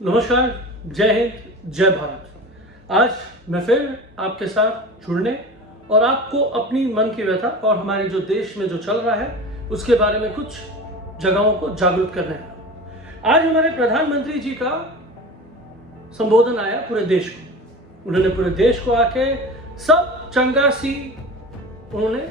नमस्कार, जय हिंद, जय भारत। आज मैं फिर आपके साथ जुड़ने और आपको अपनी मन की व्यथा और हमारे जो देश में जो चल रहा है उसके बारे में कुछ जगहों को जागरूक करने आया। आज हमारे प्रधानमंत्री जी का संबोधन आया पूरे देश को। उन्होंने पूरे देश को आके सब चंगा सी उन्होंने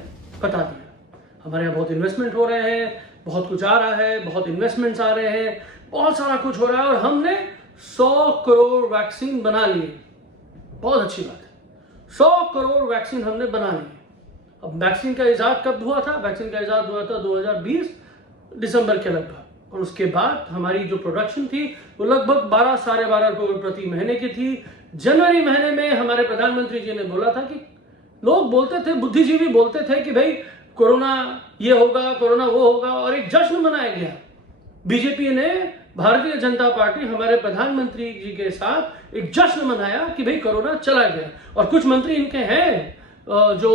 बता दिया। हमारे यहाँ बहुत इन्वेस्टमेंट हो रहे हैं, बहुत कुछ आ रहा है, बहुत इन्वेस्टमेंट्स आ रहे हैं, बहुत सारा कुछ हो रहा है और हमने 100 करोड़ वैक्सीन बना लिए। बहुत अच्छी बात है, 100 करोड़ वैक्सीन हमने बना लिए। अब वैक्सीन का इजाद कब हुआ था? वैक्सीन का इजाद हुआ था 2020 दिसंबर के लगभग, और उसके बाद हमारी जो प्रोडक्शन थी वो लगभग 12 साढ़े 12 करोड़ प्रति महीने की थी। जनवरी महीने में हमारे प्रधानमंत्री जी ने बोला था कि लोग बोलते थे, बुद्धिजीवी बोलते थे कि भाई कोरोना ये होगा, कोरोना वो होगा, और एक जश्न मनाया गया। बीजेपी ने, भारतीय जनता पार्टी हमारे प्रधानमंत्री जी के साथ एक जश्न मनाया कि भाई कोरोना चला गया। और कुछ मंत्री इनके हैं जो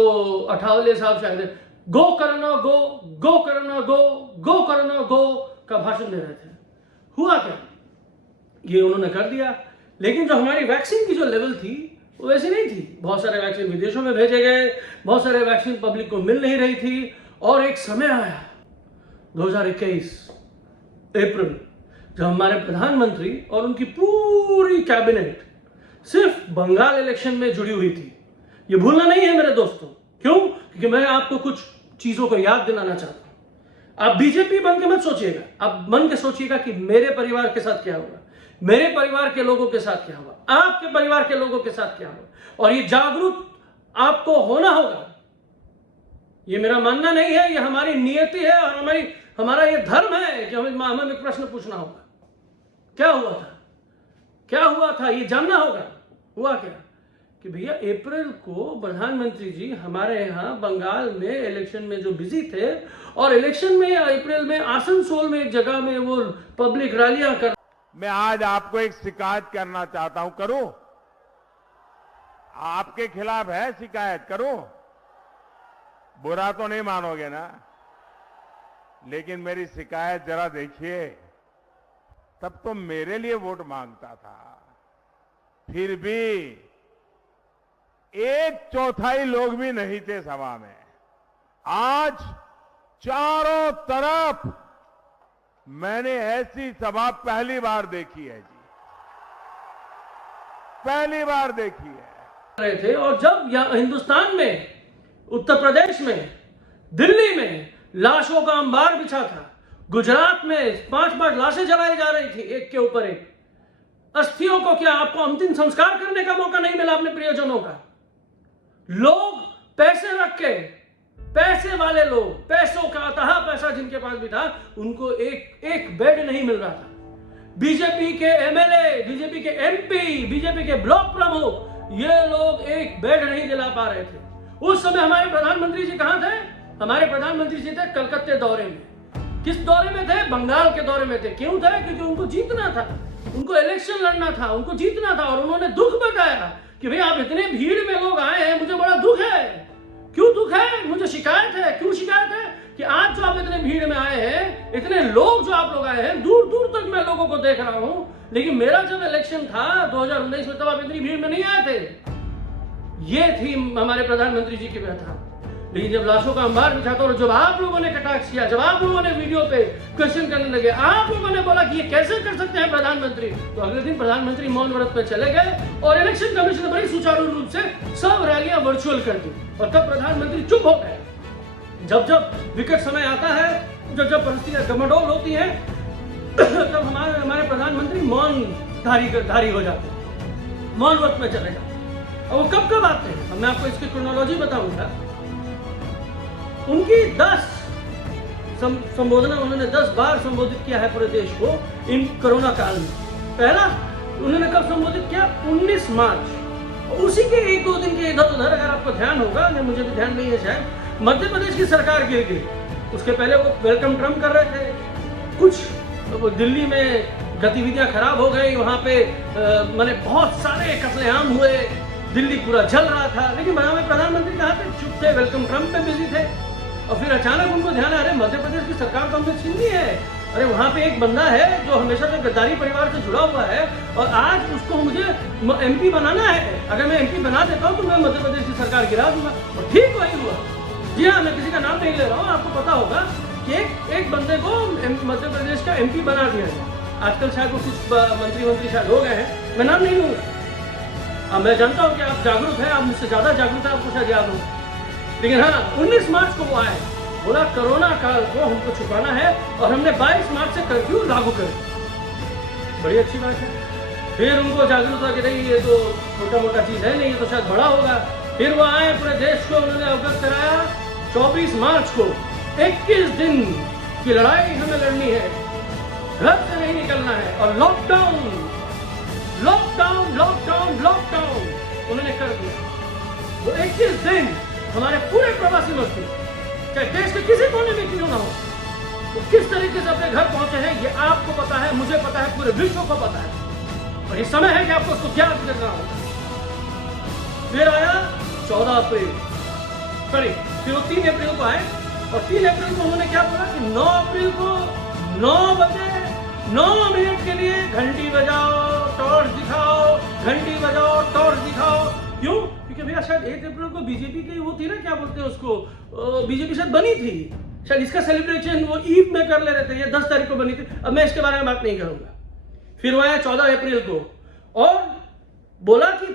अठावले साहब शायद गो कोरोना गो, गो कोरोना गो, गो कोरोना गो का भाषण दे रहे थे। हुआ क्या? ये उन्होंने कर दिया, लेकिन जो हमारी वैक्सीन की जो लेवल थी वो वैसी नहीं थी। बहुत सारे वैक्सीन विदेशों में भेजे गए, बहुत सारे वैक्सीन पब्लिक को मिल नहीं रही थी। और एक समय आया 2021 अप्रैल, जब हमारे प्रधानमंत्री और उनकी पूरी कैबिनेट सिर्फ बंगाल इलेक्शन में जुड़ी हुई थी। ये भूलना नहीं है मेरे दोस्तों। क्यों? क्योंकि मैं आपको कुछ चीजों को याद दिलाना चाहता हूं। आप बीजेपी बन के मत सोचिएगा, आप बन के सोचिएगा कि मेरे परिवार के साथ क्या होगा, मेरे परिवार के लोगों के साथ क्या होगा, आपके परिवार के लोगों के साथ क्या होगा। और ये जागरूक आपको होना होगा। ये मेरा मानना नहीं है, ये हमारी नियति है और हमारा ये धर्म है कि हमें एक प्रश्न पूछना होगा। क्या हुआ था? क्या हुआ था ये जानना होगा। हुआ क्या कि भैया अप्रैल को प्रधानमंत्री जी हमारे यहाँ बंगाल में इलेक्शन में जो बिजी थे, और इलेक्शन में अप्रैल में आसनसोल में एक जगह में वो पब्लिक रैलियां कर। मैं आज आपको एक शिकायत करना चाहता हूं। करूं? आपके खिलाफ है शिकायत? करूं? बुरा तो नहीं मानोगे ना? लेकिन मेरी शिकायत जरा देखिए। तब तो मेरे लिए वोट मांगता था, फिर भी 1/4 लोग भी नहीं थे सभा में। आज चारों तरफ मैंने ऐसी सभा पहली बार देखी है जी, पहली बार देखी है। रहे थे, और जब यहाँ हिंदुस्तान में, उत्तर प्रदेश में, दिल्ली में लाशों का अंबार बिछा था, गुजरात में 5-5 लाशें जलाई जा रही थी एक के ऊपर एक, अस्थियों को क्या आपको अंतिम संस्कार करने का मौका नहीं मिला अपने प्रियजनों का? लोग पैसे रख के, पैसे वाले लोग, पैसों का अथाह पैसा जिनके पास भी था, उनको एक बेड नहीं मिल रहा था। बीजेपी के एमएलए, बीजेपी के एमपी, बीजेपी के ब्लॉक प्रमुख, ये लोग एक बेड नहीं दिला पा रहे थे। उस समय हमारे प्रधानमंत्री जी कहां थे? हमारे प्रधानमंत्री जी थे कलकत्ते दौरे में। किस दौरे में थे? बंगाल के दौरे में थे। क्यों थे? क्योंकि उनको जीतना था, उनको इलेक्शन लड़ना था, उनको जीतना था। और उन्होंने दुख बताया कि भाई आप इतने भीड़ में लोग आए हैं, मुझे बड़ा दुख है। क्यों दुख है? मुझे शिकायत है। क्यों शिकायत है? कि आज जो आप इतने भीड़ में आए हैं, इतने लोग जो आप लोग आए हैं, दूर दूर तक मैं लोगों को देख रहा हूं, लेकिन मेरा जब इलेक्शन था 2019 में, तब आप इतनी भीड़ में नहीं आए थे। ये थी हमारे प्रधानमंत्री जी की व्यथा। लेकिन जब लाशों का अंबार बिछा था और जब आप लोगों ने कटाक्ष किया, जब आप लोगों ने वीडियो पे क्वेश्चन करने लगे, आप लोगों ने बोला कि ये कैसे कर सकते हैं प्रधानमंत्री, तो अगले दिन प्रधानमंत्री मौन व्रत पे चले गए और इलेक्शन कमीशन ने बड़ी सुचारू रूप से सब रैलियां वर्चुअल कर दी। और तब प्रधानमंत्री चुप हो गए। जब विकट समय आता है, जब परिस्थितियां गमडोल होती है, तब हमारे प्रधानमंत्री मौन धारी हो जाते हैं, मौन व्रत में चले जाते हैं। और वो कब आते हैं? अब मैं आपको इसकी क्रोनोलॉजी बताऊंगा। उनकी 10 संबोधना, उन्होंने 10 बार संबोधित किया है पूरे देश को इन कोरोना काल में। पहला उन्होंने कब संबोधित किया? 19 मार्च। उसी के 1-2 दिन के इधर उधर, अगर आपको ध्यान होगा, मुझे भी ध्यान नहीं है शायद, मध्य प्रदेश की सरकार गिर गई। उसके पहले वो वेलकम ट्रम्प कर रहे थे। कुछ तो दिल्ली में गतिविधियां खराब हो गई, वहां पे मैंने बहुत सारे कत्लेआम हुए, दिल्ली पूरा जल रहा था। लेकिन हमारे प्रधानमंत्री कहाँ थे? चुप थे, वेलकम ट्रम्प पे बिजी थे। और फिर अचानक उनको ध्यान आ रहा है मध्य प्रदेश की सरकार तो हमने छीन ली है, अरे वहां पे एक बंदा है जो हमेशा से गद्दारी परिवार से जुड़ा हुआ है और आज उसको मुझे एमपी बनाना है। अगर मैं एमपी बना देता हूँ तो मैं मध्य प्रदेश की सरकार गिरा दूंगा। और ठीक वही हुआ। जी हाँ, मैं किसी का नाम नहीं ले रहा हूँ, आपको पता होगा कि एक बंदे को मध्य प्रदेश का एमपी बना दिया गया। आजकल शायद वो कुछ मंत्री शायद हो गए हैं, मैं नाम नहीं लूंगा। मैं जानता हूँ कि आप जागरूक हैं, आप मुझसे ज्यादा जागरूक है, आपको शायद याद हो। लेकिन हाँ, 19 मार्च को वो आए, बोला कोरोना काल को हमको छुपाना है और हमने 22 मार्च से कर्फ्यू लागू कर दिया। बड़ी अच्छी बात है। फिर उनको जागरूक हुआ कि नहीं ये तो छोटा मोटा चीज है नहीं, ये तो शायद बड़ा होगा। फिर वो आए, पूरे देश को उन्होंने अवगत कराया 24 मार्च को 21 दिन की लड़ाई हमें लड़नी है, घर से नहीं निकलना है और लॉकडाउन लॉकडाउन लॉकडाउन लॉकडाउन उन्होंने कर दिया। वो 21 दिन हमारे पूरे प्रवासी मजदूर चाहे देश के किसी कोने में क्यों ना हो, तो किस तरीके से अपने घर पहुंचे हैं ये आपको पता है, मुझे पता है, पूरे विश्व को पता है। और ये समय है कि आपको उसको ज्ञात करना हो। फिर आया 14 अप्रैल, सॉरी फिर वो 3 अप्रैल को आए और 3 अप्रैल को उन्होंने क्या बोला कि 9 अप्रैल को 9 बजे 9 मिनट के लिए घंटी बजाओ, टॉर्च दिखाओ, घंटी बजाओ, टॉर्च दिखाओ। क्यों? क्योंकि भैया शायद 1 अप्रैल को बीजेपी की वो थी ना, क्या बोलते हैं उसको, बीजेपी शायद बनी थी, शायद इसका सेलिब्रेशन वो ईद में कर ले रहे थे, ये 10 तारीख को बनी थी। अब मैं इसके बारे में बात नहीं करूंगा। फिर वो आया 14 अप्रैल को और बोला कि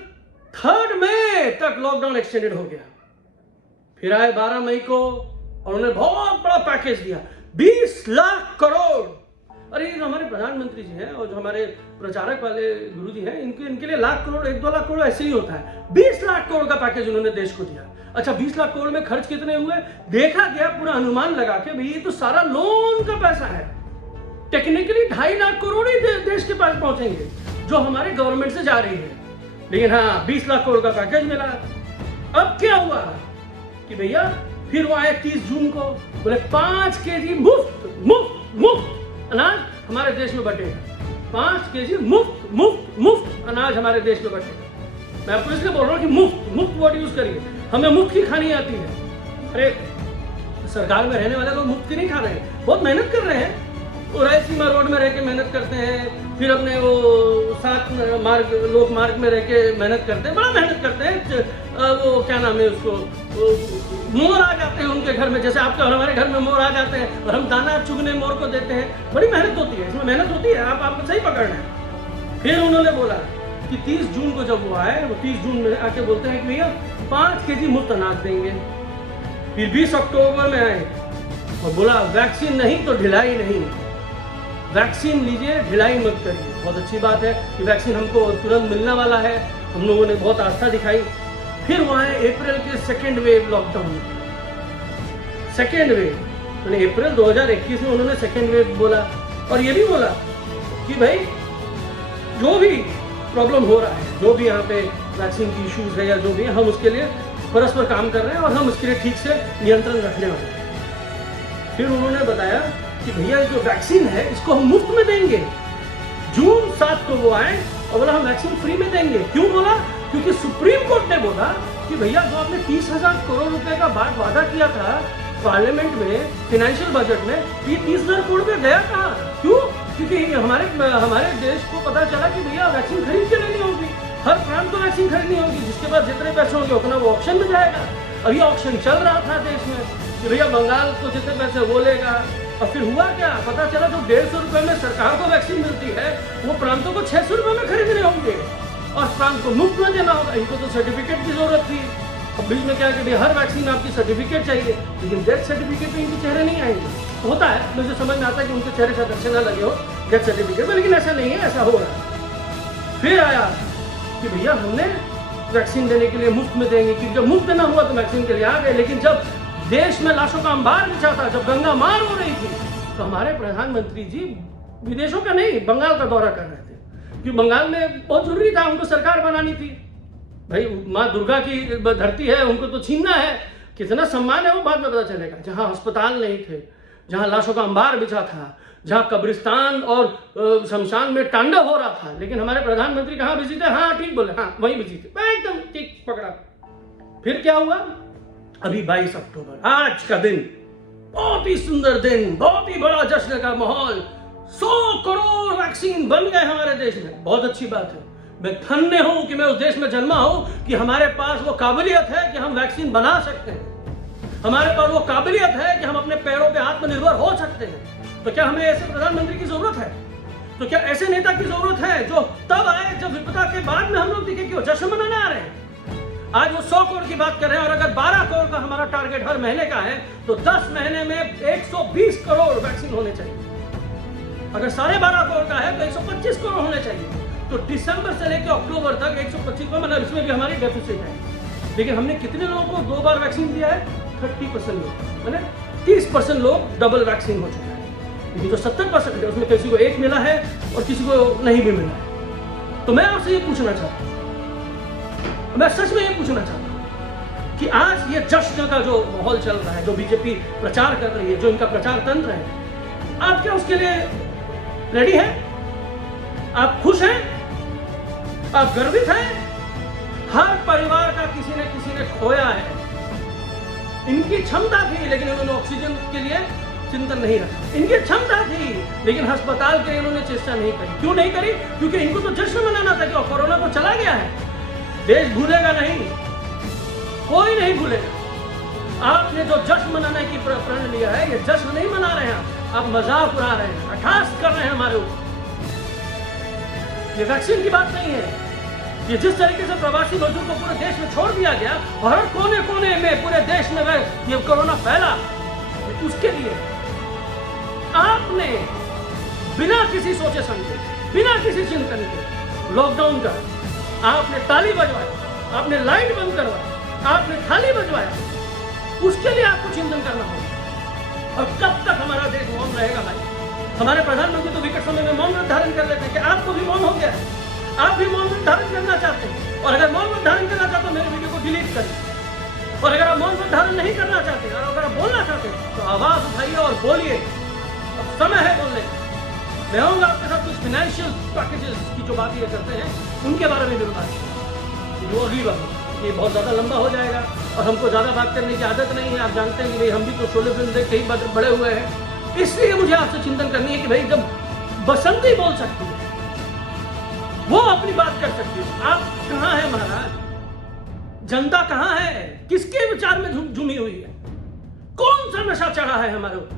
3 मई तक लॉकडाउन एक्सटेंडेड हो गया। फिर आए 12 मई को और उन्होंने बहुत बड़ा पैकेज दिया, 20 लाख करोड़। अरे ये हमारे प्रधानमंत्री जी हैं और जो हमारे प्रचारक वाले गुरु जी हैं, इनके लिए लाख करोड़ 1-2 लाख करोड़ ऐसे ही होता है। 20 लाख करोड़ का पैकेज उन्होंने देश को दिया। अच्छा, 20 लाख करोड़ में खर्च कितने हुए देखा गया, पूरा अनुमान लगा के भाई ये तो सारा लोन का पैसा है। टेक्निकली 2.5 लाख करोड़ ही देश के पास पहुंचेंगे जो हमारे गवर्नमेंट से जा रही है। लेकिन हाँ, 20 लाख करोड़ का पैकेज मिला। अब क्या हुआ कि भैया फिर वो आए 30 जून को, बोले 5 केजी मुफ्त मुफ्त मुफ्त अनाज हमारे देश में बटेगा। 5 केजी मुफ्त मुफ्त मुफ्त अनाज हमारे देश में बटेगा। मैं आपको इसलिए बोल रहा हूँ कि मुफ्त मुफ्त वर्ड यूज करिए, हमें मुफ्त की खानी आती है। अरे सरकार में रहने वाले लोग मुफ्त की नहीं खा रहे हैं, बहुत मेहनत कर रहे हैं। वो रायसीमा रोड में रह के मेहनत करते हैं, फिर अपने वो 7 मार्ग लोक मार्ग में रह के मेहनत करते हैं, बड़ा मेहनत करते हैं। वो क्या नाम है उसको, मोर आ जाते हैं उनके घर में, जैसे आपके और हमारे घर में मोर आ जाते हैं और हम दाना चुगने मोर को देते हैं। बड़ी मेहनत होती है, इसमें मेहनत होती है, आपको सही पकड़ना है। फिर उन्होंने बोला कि 30 जून को जब वो आए, वो 30 जून में आके बोलते हैं कि भैया 5 केजी मुफ्त अनाज देंगे। फिर 20 अक्टूबर में आए और बोला वैक्सीन नहीं तो ढिलाई नहीं, वैक्सीन लीजिए, ढिलाई मत करिए। बहुत अच्छी बात है कि वैक्सीन हमको तुरंत मिलने वाला है, हम लोगों ने बहुत आस्था दिखाई। फिर वहाँ अप्रैल के 2nd wave lockdown, 2nd wave, तो अप्रैल 2021 में उन्होंने 2nd वेव बोला और ये भी बोला कि भाई जो भी प्रॉब्लम हो रहा है, जो भी यहाँ पे वैक्सीन की इश्यूज है या जो भी है, हम उसके लिए परस्पर काम कर रहे हैं और हम उसके लिए ठीक से नियंत्रण रखने वाले हैं। फिर उन्होंने बताया कि भैया जो वैक्सीन है इसको हम मुफ्त में देंगे। जून 7 को वो आए और बोला हम वैक्सीन फ्री में देंगे। क्यों बोला? क्योंकि सुप्रीम कोर्ट ने बोला कि भैया जो आपने 30,000 करोड़ रुपए का वादा किया था पार्लियामेंट में, फाइनेंशियल बजट में, ये 30,000 करोड़ में गया कहाँ? क्यों? क्योंकि हमारे देश को पता चला कि भैया वैक्सीन खरीद के लेनी होगी, हर प्रांत को वैक्सीन खरीदनी होगी, जिसके पास जितने पैसे होंगे उतना वो ऑक्शन में जाएगा। अभी ऑक्शन चल रहा था देश में कि भैया बंगाल को जितने पैसे वो लेगा। और फिर हुआ क्या, पता चला जो 150 रुपए में सरकार को वैक्सीन मिलती है वो प्रांतों को 600 रुपए में खरीदने होंगे और प्रांत को मुफ्त में देना होगा। इनको तो सर्टिफिकेट की जरूरत थी। अब बीच में क्या है कि हर वैक्सीन आपकी सर्टिफिकेट चाहिए, लेकिन डेथ सर्टिफिकेट में इनके चेहरे नहीं आएंगे। होता है, मुझे समझ में आता है कि उनके चेहरे शायद अच्छे ना लगे हो डेथ सर्टिफिकेट में, लेकिन ऐसा नहीं है, ऐसा हो रहा है। फिर आया कि भैया हमने वैक्सीन देने के लिए मुफ्त में देंगे, क्योंकि जब मुफ्त ना हुआ तो वैक्सीन के लिए आ गए। लेकिन जब देश में लाशों का अंबार बिछा था, जब गंगा मार हो रही थी, तो हमारे प्रधानमंत्री जी विदेशों का नहीं बंगाल का दौरा कर रहे थे, क्योंकि बंगाल में बहुत जरूरी था, उनको सरकार बनानी थी। भाई माँ दुर्गा की धरती है, उनको तो छीनना है। कितना सम्मान है वो बाद में पता चलेगा। जहाँ अस्पताल नहीं थे, जहाँ लाशों का अंबार बिछा था, जहाँ कब्रिस्तान और शमशान में तांडव हो रहा था, लेकिन हमारे प्रधानमंत्री कहाँ बिजी थे? हाँ ठीक बोले, हाँ वहीं बिजी थे, एकदम ठीक पकड़ा। फिर क्या हुआ? अभी 22 अक्टूबर आज का दिन बहुत ही सुंदर दिन, बहुत ही बड़ा जश्न का माहौल, 100 करोड़ वैक्सीन बन गए हमारे देश में। बहुत अच्छी बात है। मैं धन्य हूं कि मैं उस देश में जन्मा हूं कि हमारे पास वो काबिलियत है कि हम वैक्सीन बना सकते हैं, हमारे पास वो काबिलियत है कि हम अपने पैरों पे आत्मनिर्भर हो सकते हैं। तो क्या हमें ऐसे प्रधानमंत्री की जरूरत है? तो क्या ऐसे नेता की जरूरत है जो तब आए जब विपदा के बाद में हम लोग दिखे कि वो जश्न मनाने आ रहे हैं? आज वो 100 करोड़ की बात कर रहे हैं और अगर 12 करोड़ का हमारा टारगेट हर महीने का है तो 10 महीने में 120 करोड़ वैक्सीन होने चाहिए। अगर 12.5 करोड़ का है तो 125 करोड़ होने चाहिए। तो दिसंबर से लेकर अक्टूबर तक 125 करोड़, मतलब इसमें भी हमारी डेफिसिट है। लेकिन हमने कितने लोगों को 2 बार वैक्सीन दिया है? 30% लोग, मतलब 30% लोग डबल वैक्सीन हो चुका है। लेकिन जो 70% है उसमें किसी को 1 मिला है और किसी को नहीं भी मिला है। तो मैं आपसे ये पूछना चाहता हूँ, मैं सच में ये पूछना चाहता हूँ कि आज ये जश्न का जो माहौल चल रहा है, जो बीजेपी प्रचार कर रही है, जो इनका प्रचार तंत्र है, आप क्या उसके लिए रेडी हैं? आप खुश हैं? आप गर्वित हैं? हर परिवार का किसी ने खोया है। इनकी क्षमता थी लेकिन उन्होंने ऑक्सीजन के लिए चिंतन नहीं रखा। इनकी क्षमता थी लेकिन अस्पताल के लिए उन्होंने चेष्टा नहीं करी। क्यों नहीं करी? क्योंकि इनको तो जश्न मनाना था कि कोरोना तो चला गया है, देश भूलेगा नहीं, कोई नहीं भूलेगा। आपने जो जश्न मनाने की प्रण लिया है, ये जश्न नहीं मना रहे हैं आप मजाक उड़ा रहे हैं, अट्ठास कर रहे हैं हमारे ऊपर। ये वैक्सीन की बात नहीं है। ये जिस तरीके से प्रवासी मजदूर को पूरे देश में छोड़ दिया गया और हर कोने कोने में पूरे देश में ये कोरोना फैला, उसके लिए आपने बिना किसी सोचे समझे, बिना किसी चिंतन के लॉकडाउन का आपने ताली बजवाई, आपने लाइट बंद करवाई, आपने थाली बजवाया। उसके लिए आपको चिंतन करना होगा। और कब तक हमारा देश मौन रहेगा भाई? हमारे प्रधानमंत्री तो विकट समय में मौन व्रत धारण कर लेते हैं। कि आपको भी मौन हो गया है? आप भी मौन व्रत धारण करना चाहते हैं? और अगर मौन व्रत धारण करना चाहते हो मेरे वीडियो को डिलीट करिए। और अगर आप मौन व्रत धारण नहीं करना चाहते और अगर आप बोलना चाहते हैं तो आवाज उठाइए और बोलिए। अब समय है बोलने का। मैं आऊंगा आपके साथ कुछ फाइनेंशियल पैकेजेस की जो बात ये करते हैं उनके बारे में भी बताइए। वो अगली बात, ये बहुत ज्यादा लंबा हो जाएगा और हमको ज्यादा बात करने की आदत नहीं है। आप जानते हैं कि भाई हम भी तो शोले फिल्म देख कई बार बड़े हुए हैं। इसलिए मुझे आपसे चिंतन करनी है कि भाई जब बसंती बोल सकती है, वो अपनी बात कर सकती है, आप कहां हैं महाराज? जनता कहां है? किसके विचार में झूमी हुई है? कौन सा नशा चढ़ा है हमारे ऊपर?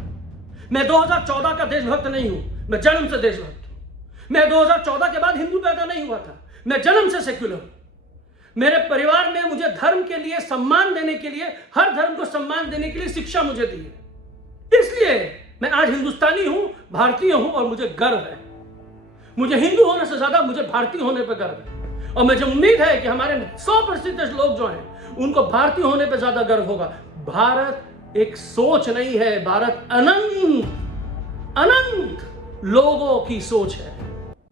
मैं 2014 का देशभक्त नहीं हूं, मैं जन्म से देशभक्त हूं। मैं 2014 के बाद हिंदू पैदा नहीं हुआ था, मैं जन्म से सेक्युलर हूं। मेरे परिवार ने मुझे धर्म के लिए सम्मान देने के लिए, हर धर्म को सम्मान देने के लिए शिक्षा मुझे दी है। इसलिए मैं आज हिंदुस्तानी हूं, भारतीय हूं और मुझे गर्व है। मुझे हिंदू होने से ज्यादा मुझे भारतीय होने पर गर्व है। और मुझे उम्मीद है कि हमारे 100% लोग जो हैं उनको भारतीय होने पर ज्यादा गर्व होगा। भारत एक सोच नहीं है, भारत अनंत अनंत लोगों की सोच है।